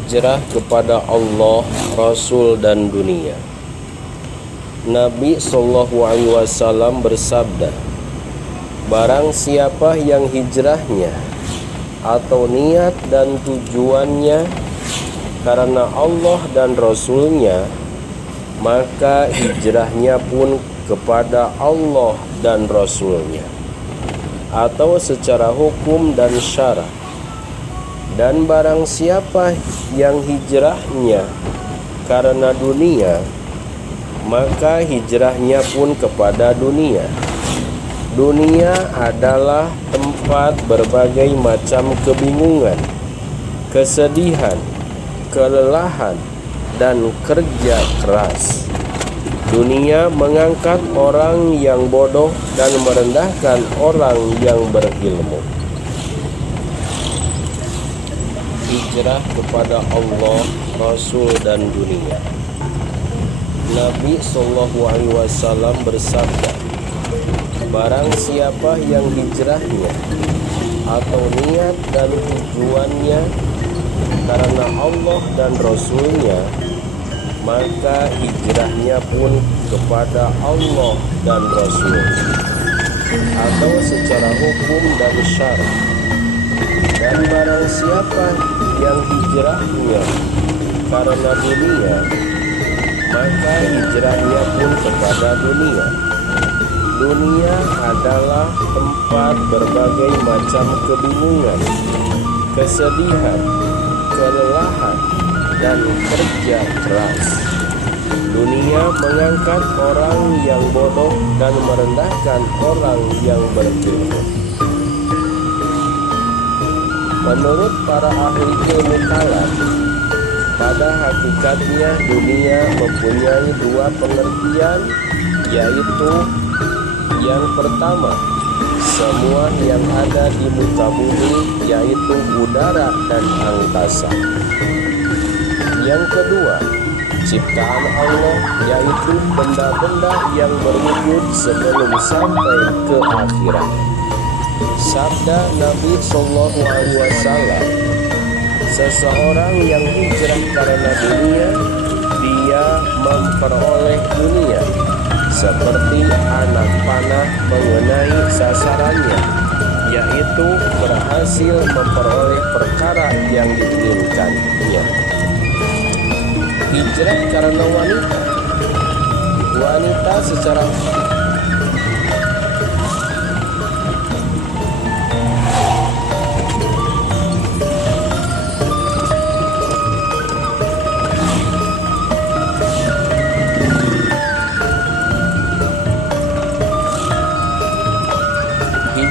hijrah kepada Allah, Rasul dan dunia. Nabi SAW bersabda, barang siapa yang hijrahnya atau niat dan tujuannya karena Allah dan Rasulnya, maka hijrahnya pun kepada Allah dan Rasulnya, atau secara hukum dan syara. Dan barang siapa yang hijrahnya karena dunia, maka hijrahnya pun kepada dunia. Dunia adalah tempat berbagai macam kebingungan, kesedihan, kelelahan, dan kerja keras. Dunia mengangkat orang yang bodoh dan merendahkan orang yang berilmu. Hijrah kepada Allah, Rasul dan dunia. Nabi SAW bersabda, barang siapa yang hijrahnya atau niat dan tujuannya karena Allah dan Rasulnya, maka hijrahnya pun kepada Allah dan Rasulnya, atau secara hukum dan syara. Dan barang siapa yang hijrahnya karena dunia, maka hijrahnya pun kepada dunia. Dunia adalah tempat berbagai macam kebingungan, kesedihan, kelelahan, dan kerja keras. Dunia mengangkat orang yang bodoh dan merendahkan orang yang berilmu. Menurut para ahli ilmu kalam, pada hakikatnya dunia mempunyai dua pengertian, yaitu yang pertama, semua yang ada di muka bumi, yaitu udara dan angkasa. Yang kedua, ciptaan Allah, yaitu benda-benda yang berwujud sebelum sampai ke akhirat. Sabda Nabi SAW, seseorang yang hijrah karena dunia, dia memperoleh dunia seperti anak panah mengenai sasarannya, yaitu berhasil memperoleh perkara yang diinginkannya. Hijrah karena wanita. Wanita secara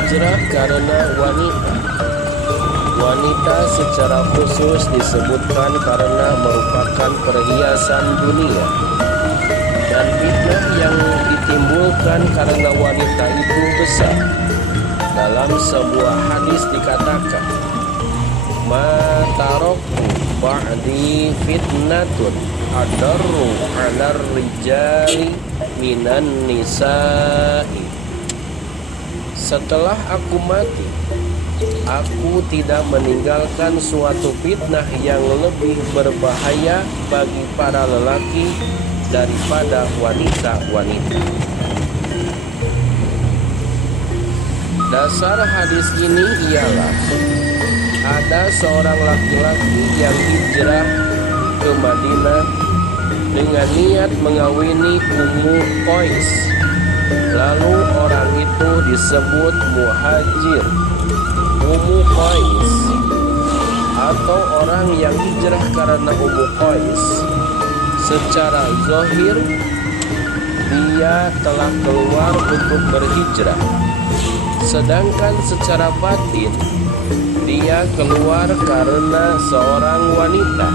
hijrah karena wanita. Wanita secara khusus disebutkan karena merupakan perhiasan dunia, dan fitnah yang ditimbulkan karena wanita itu besar. Dalam sebuah hadis dikatakan, ma taraktu ba'di fitnatun adarru 'alar rijali minan nisa'i. Setelah aku mati, aku tidak meninggalkan suatu fitnah yang lebih berbahaya bagi para lelaki daripada wanita-wanita. Dasar hadis ini ialah ada seorang laki-laki yang hijrah ke Madinah dengan niat mengawini Ummu Qais. Lalu orang itu disebut muhajir. Ummu Qais atau orang yang hijrah karena Ummu Qais, secara zahir dia telah keluar untuk berhijrah, sedangkan secara batin dia keluar karena seorang wanita.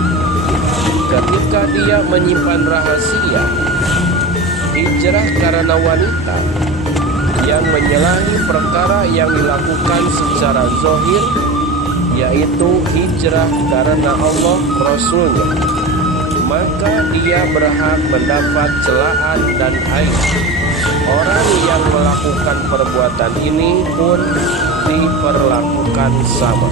Ketika dia menyimpan rahasia, hijrah karena wanita yang menyalahi perkara yang dilakukan secara zahir, yaitu hijrah karena Allah Rasulnya, maka dia berhak mendapat celaan dan aib. Orang yang melakukan perbuatan ini pun diperlakukan sama.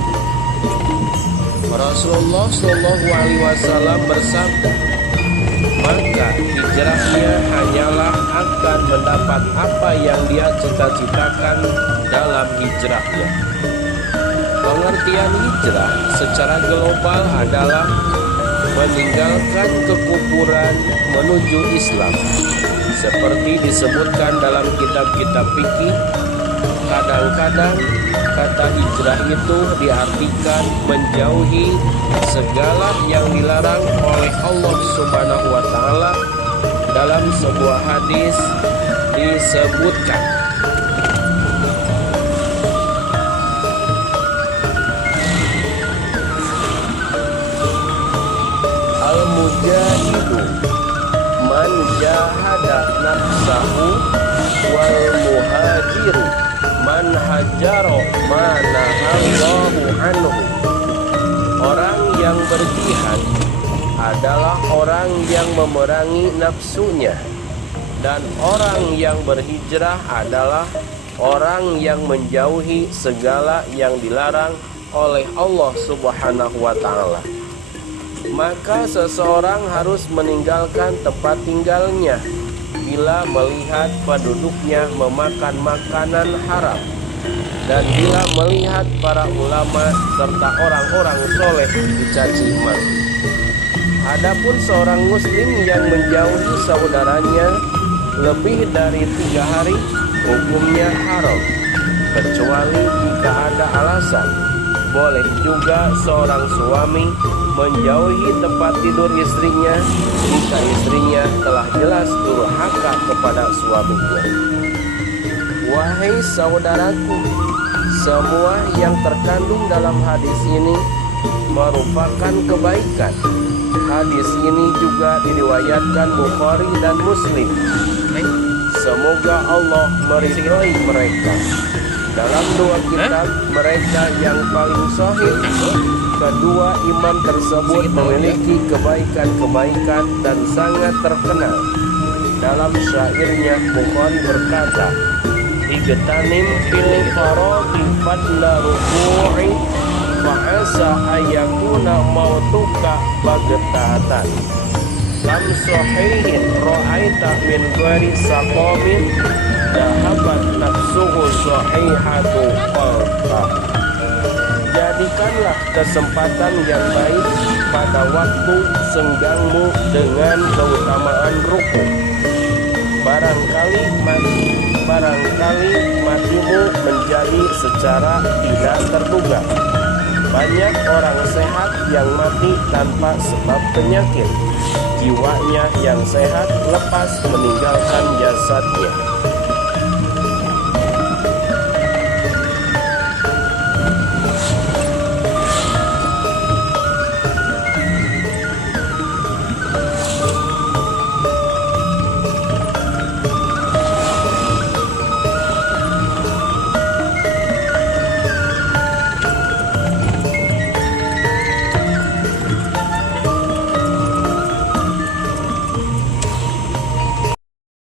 Rasulullah Shallallahu Alaihi Wasallam bersabda, maka hijrahnya hanyalah akan mendapat apa yang dia cita-citakan dalam hijrahnya. Pengertian hijrah secara global adalah meninggalkan kekufuran menuju Islam. Seperti disebutkan dalam kitab-kitab fikih, kadang-kadang kata hijrah itu diartikan menjauhi segala yang dilarang oleh Allah Subhanahu wa taala. Dalam sebuah hadis disebutkan, al-mujahidu man jahada nafsahu wal muhajiru man hajaro manahallahu anhu. Orang yang berjihad adalah orang yang memerangi nafsunya, dan orang yang berhijrah adalah orang yang menjauhi segala yang dilarang oleh Allah Subhanahu wa taala. Maka seseorang harus meninggalkan tempat tinggalnya bila melihat penduduknya memakan makanan haram, dan bila melihat para ulama serta orang-orang soleh dicaci maki. Adapun seorang muslim yang menjauhi saudaranya lebih dari 3 hari, hukumnya haram, kecuali jika ada alasan. Boleh juga seorang suami menjauhi tempat tidur istrinya jika istrinya telah jelas durhaka kepada suaminya. Wahai saudaraku, semua yang terkandung dalam hadis ini merupakan kebaikan. Hadis ini juga diriwayatkan Bukhari dan Muslim. Semoga Allah meridhai mereka. Dalam 2 kitab mereka yang paling sahih, kedua imam tersebut memiliki kebaikan-kebaikan dan sangat terkenal. Dalam syairnya Bukhari berkata, igtanim fil faraghi fadla ruku'i fa'asa ayakuna mautuka bagtatan. Lam sahihin ra'aita min ghairi saqamin dahabat nafsuhu sahihatu qalba. Jadikanlah kesempatan yang baik pada waktu senggangmu dengan keutamaan rukun. Barangkali matimu menjadi secara tidak terduga. Banyak orang sehat yang mati tanpa sebab penyakit. Jiwanya yang sehat lepas meninggalkan jasadnya.